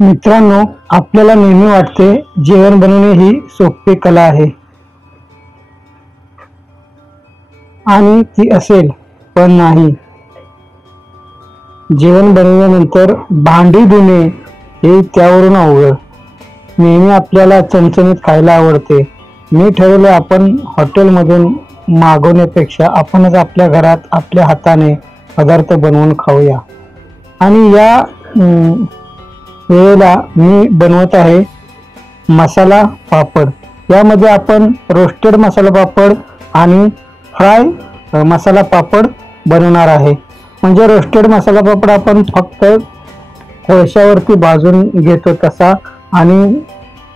मित्रांनो, आपल्याला नेहमी वाटते जेवण बनवणे ही सोपी कला आहे आणि ती असेल, पण नाही. जेवण बनवल्यानंतर भांडी धुणे हे त्यावरून अवघड. नेहमी आपल्याला चमचमीत खायला आवडते. मी ठरवले आपण हॉटेलमधून मागवण्यापेक्षा आपणच आपल्या घरात आपल्या हाताने पदार्थ बनवून खाऊया. आणि या वेळेला मी बनवत आहे मसाला पापड. यामध्ये आपण रोस्टेड मसाला पापड आणि फ्राय मसाला पापड बनवणार आहे. म्हणजे रोस्टेड मसाला पापड आपण फक्त कोळशावरती भाजून घेतो तसा, आणि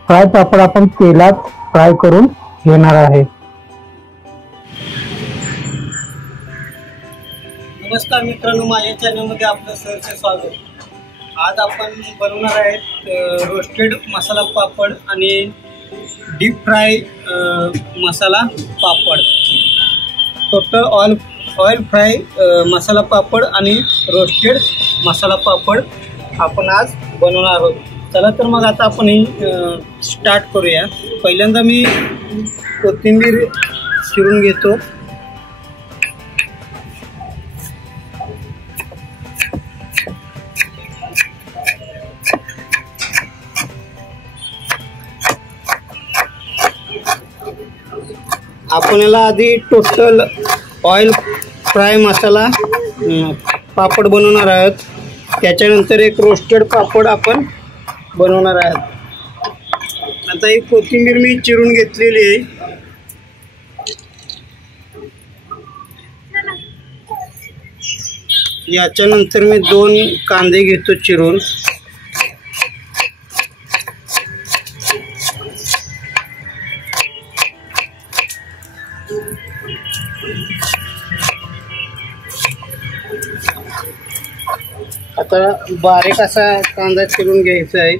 फ्राय पापड आपण तेलात फ्राय करून घेणार आहे. नमस्कार मित्रांनो, माझ्या चॅनलमध्ये आपलं सहर्ष स्वागत. आज आपण बनवणार आहेत रोस्टेड मसाला पापड आणि deep fry masala papad. Total oil fry masala papad आणि रोस्टेड मसाला पापड आपण आज बनवणार आहोत. चला तर मग आता आपण स्टार्ट करूया. पहिल्यांदा मी कोथिंबीर चिरून घेतो. आपण याला आधी total oil fry masala papad बनवणार आहोत. त्याच्यानंतर एक रोस्टेड पापड आपण बनवणार आहोत. आता ही कोथिंबीर मी चिरून घेतलेली आहे. याच्यानंतर मी 2 कांदे घेतो चिरून. आता बारीक असा कांदा चिरून घ्यायचा आहे.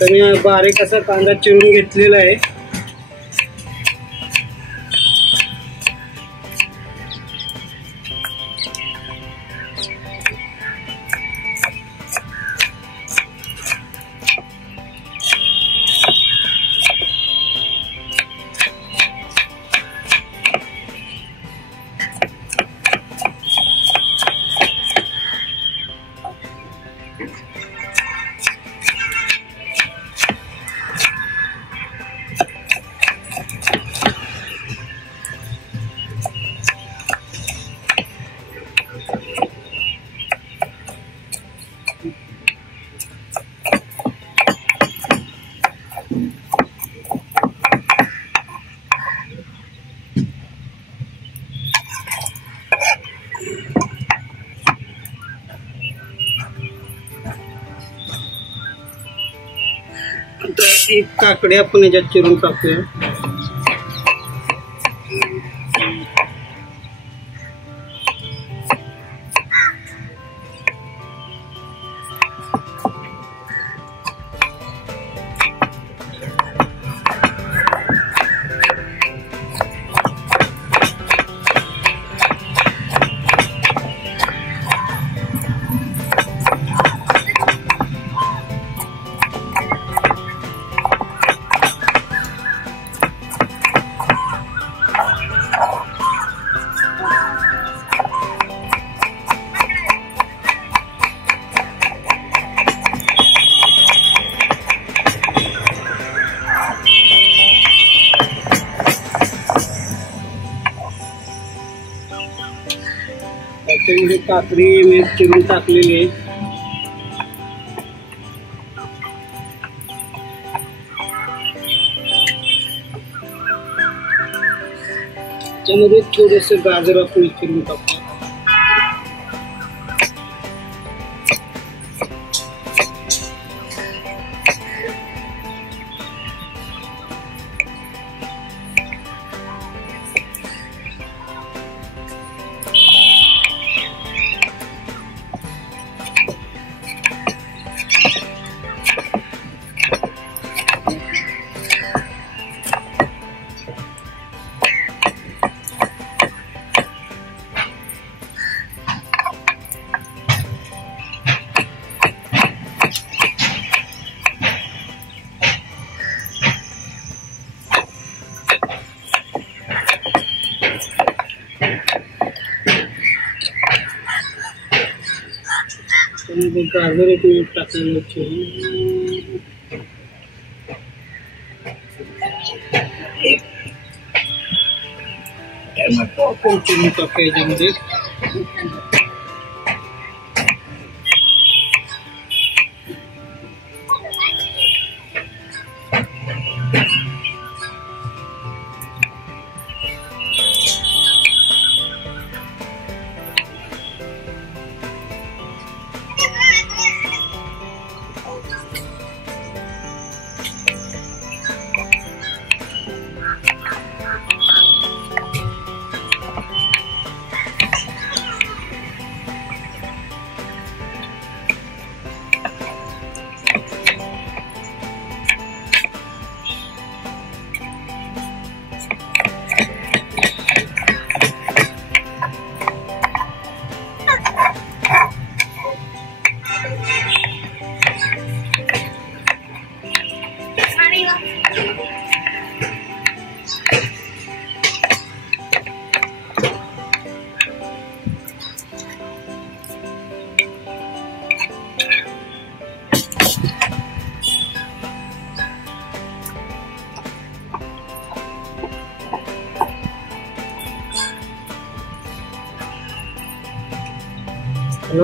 तर मी बारीक असा कांदा चिरून घेतलेला आहे. आता एक काकडी आपण याच्यात चिरून टाकूया. त्याच्यामध्ये काकडी मी चिरून टाकलेली आहे. त्याच्यामध्ये थोडेसे गाजर आपण चिरून टाकतो. गाजर एक मिनिट टाकलेलं चिरून टाका याच्यामध्ये.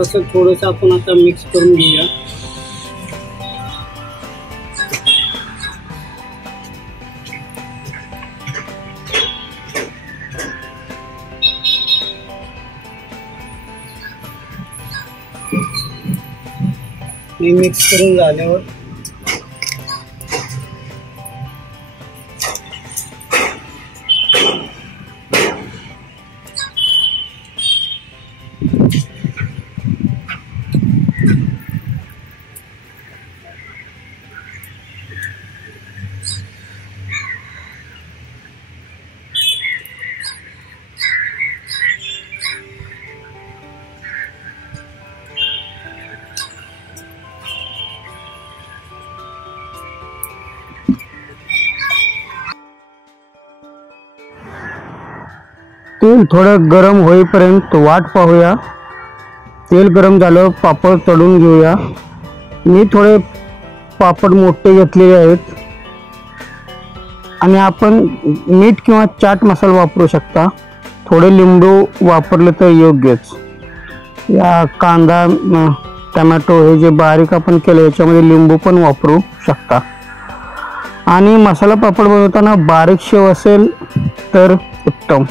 असं थोडंसं आपण आता मिक्स करून घेऊया. मिक्स करून झाल्यावर तेल थोडं गरम होईपर्यंत वाट पाहूया. तेल गरम झालं, पापड तळून घेऊया. मी थोडे पापड मोठे घेतलेले आहेत आणि आपण मीठ किंवा चाट मसाला वापरू शकता. थोडे लिंबू वापरले तर योग्यच. या कांदा टमॅटो हे जे बारीक आपण केलं याच्यामध्ये लिंबू पण वापरू शकता. आणि मसाला पापड बनवताना बारीक शेव असेल तर उत्तम.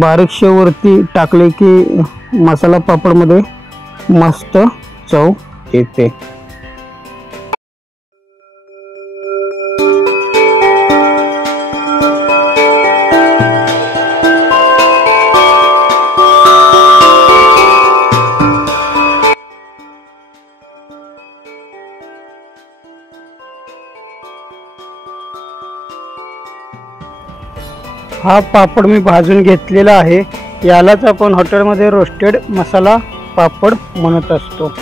बारीक शेव वरती टाकले की मसाला पापडमध्ये मस्त चव येते. हा पापड मी भाजून घेतलेला आहे. यालाच आपण हॉटेलमध्ये रोस्टेड मसाला पापड म्हणत असतो.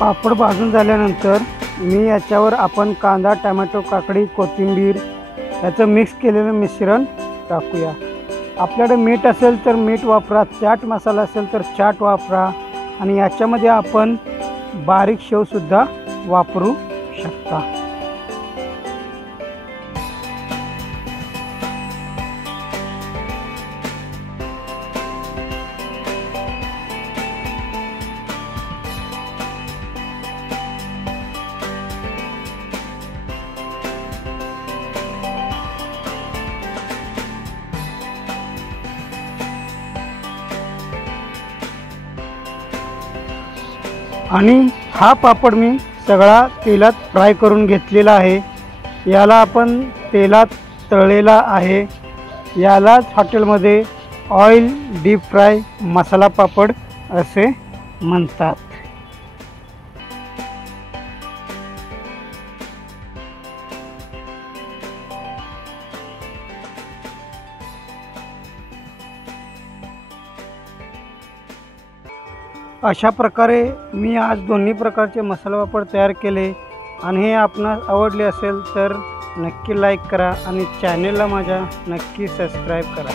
पापड भाजून झाल्यानंतर मी याच्यावर आपण कांदा, टोमॅटो, काकडी, कोथिंबीर याचं मिक्स केलेलं मिश्रण टाकूया। आपल्याकडे मीठ असेल तर मीठ वापरा, चाट मसाला असेल तर चाट वापरा आणि याच्यामध्ये आपण बारीक शेवसुद्धा वापरू शकता। आणि हा पापड मी सगळा तेलात फ्राय करून घेतलेला आहे। याला आपण तेलात तळलेला आहे। यालाच हॉटेलमध्ये oil deep fry masala papad असे म्हणतात। अशा प्रकारे मी आज दोन्ही प्रकारचे मसाला पापड तयार केले आणि हे आपणास आवडले असेल तर नक्की लाईक करा आणि चॅनेलला माझ्या नक्की सबस्क्राईब करा।